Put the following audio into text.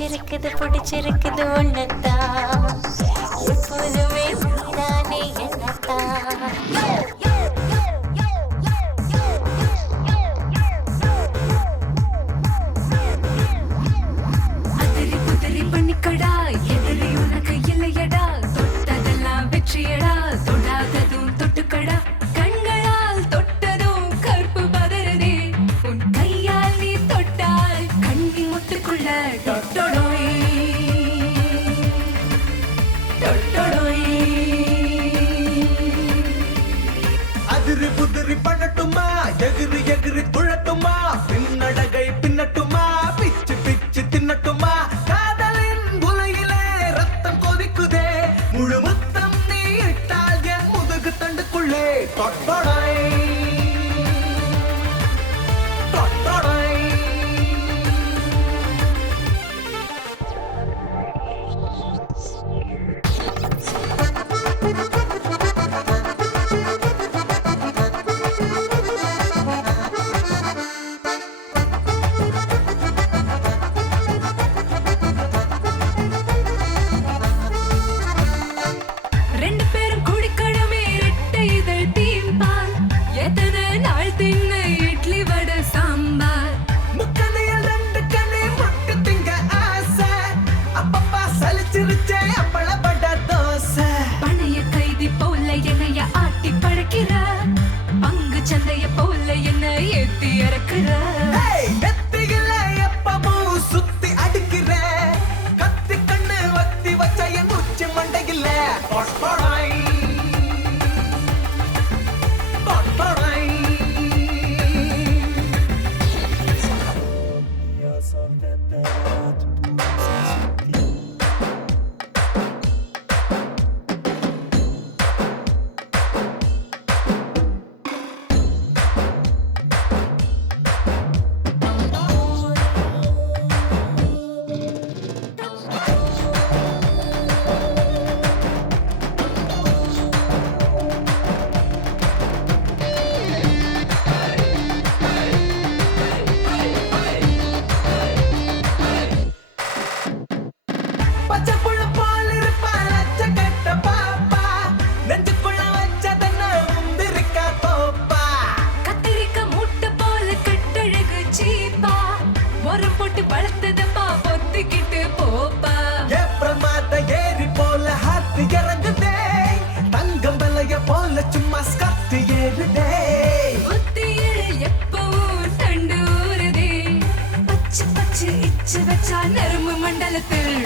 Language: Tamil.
பிடிச்சிருக்குது ஒன்னத்தான் எப்போதுமே நீதானே என்னத்தான் அதிரி புதிரி பண்ணிக்கடா எதிரி உனக்கு இல்லையடா தொட்டதெல்லாம் வெற்றியடா தொடாததும் தொட்டுக்கடா கண்களால் தொட்டதும் கற்பு பதறதே உன் கையால் நீ தொட்டால் கண்ணி முட்டுக்குள்ள அதிரி புதிரி பண்ணட்டுமா எகிரி எகிரி துழட்டுமா பின்னடகை பின்னட்டுமா பிச்சு பிச்சு தின்னட்டுமா காதலின் உலையிலே ரத்தம் கொதிக்குதே முழு முத்தம் நீ இட்டால் என் முதுகு தண்டுக்குள்ளே தொட்டொடை தொட்டொடை ரெண்டு பேரும் குடிக்கடமே ரெட்டை இதழ் தீம்பால் எத்தனை நாள் தின்ன இட்லி வடை சாம்பார் முக்கணையில் ரெண்டு கண்ணை முட்டு திங்க ஆசை அப்பப்பா சலிச்சிருச்சே அப்பளப்பட்ட தோசை பணைய கைதி போல என்னைய ஆட்டி பழக்கிற பங்கு சந்தைய போல என்ன ஏத்தி இறக்குற நெத்தியில எப்பவும் சுத்தி அடிக்கிற கத்தி கண்ணு வத்தி வச்ச என் உச்சி மண்டையில தொட்டொடை தொட்டொடை பச்சை புள்ள போல் இருப்பா லட்ச கட்ட பாப்பா நெஞ்சுக்குள்ள வச்சதென்ன முந்திரிக்கா தோப்பா கத்திரிக்க மூட்டை போல கட்டழகு சீப்பா ஒரு போட்டு வளர்த்ததப்பா பொத்திக்கிட்டு போப்பா ஏப்ரமாத ஏரி போல ஹாத்து இறங்குதே தங்கம் விலைய போல சும்மா ஸ்கத்து ஏறுதே புத்தியில் எப்பவும் தண்டு ஊறுதே பச்சை பச்சை இச்சு வச்சா நரம்பு மண்டலத்தில்